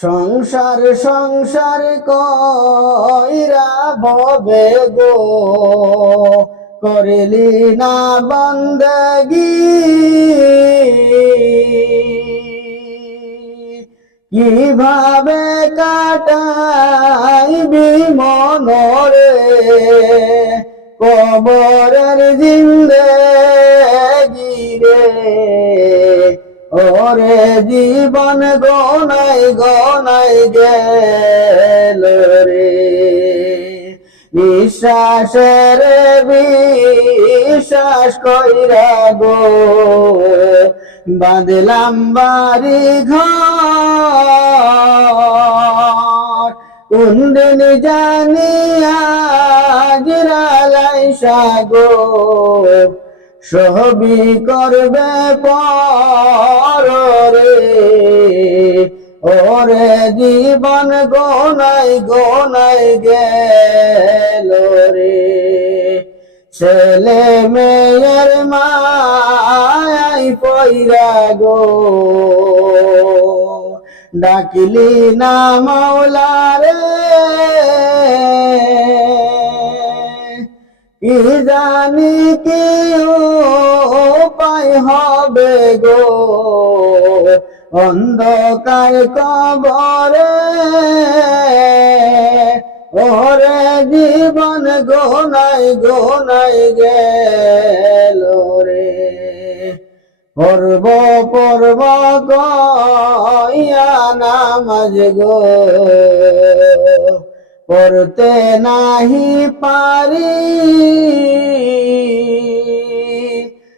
সংসার সংসার কইরা ভবে গো। করিলি না বন্দগি। কীভাবে কাটাইবি মনরে? কবরের জিন্দগি রে। ওরে জীবন গনাই গনাই গেল রে। নিঃশ্বাসের বিশ্বাস কইরা গো, বাঁধলাম বাড়ি ঘর। কুন্দিন জানিয়া জিরালাই সাগো সহবি করবে পরে ওরে জীবন গোনাই গোনাই গেল রে। ছেলে মেয়ের মায়াই পইরা গো। ডাকিলি না মাওলা রে জানি কি উপায় হবে গো। অন্ধকার কবরে ওরে জীবন গোনাই গোনাই গেল রে। পর্ব পর্ব কইয়া নামাজ গো। পড়তে নাহি পারি।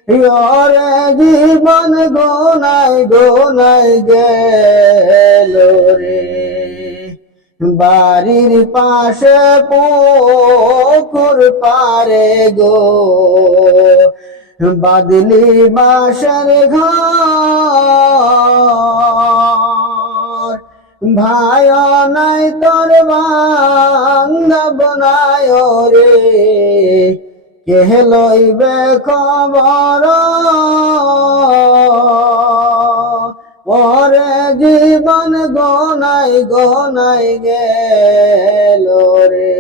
ওরে জীবন গোনাই গোনাই গেল রে। বাড়ির পাশে পুকুর পারে গো। বাদলি বাসর ঘর ভাই নাই তোর বান্ধব রে কে লইবে খবর? ওরে জীবন গনাই গনাই গেল রে।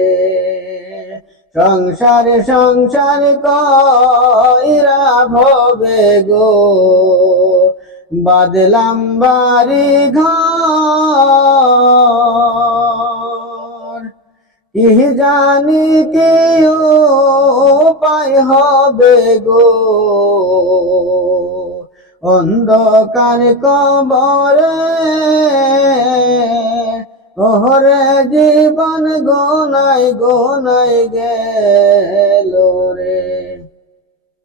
সংসার সংসার কইরা ভবে গো। বাদলাম বাড়ি ঘর। কি জানি কি উপায় হবে গো? অন্ধকার কবরে ওহরে জীবন গোনাই গোনাই গে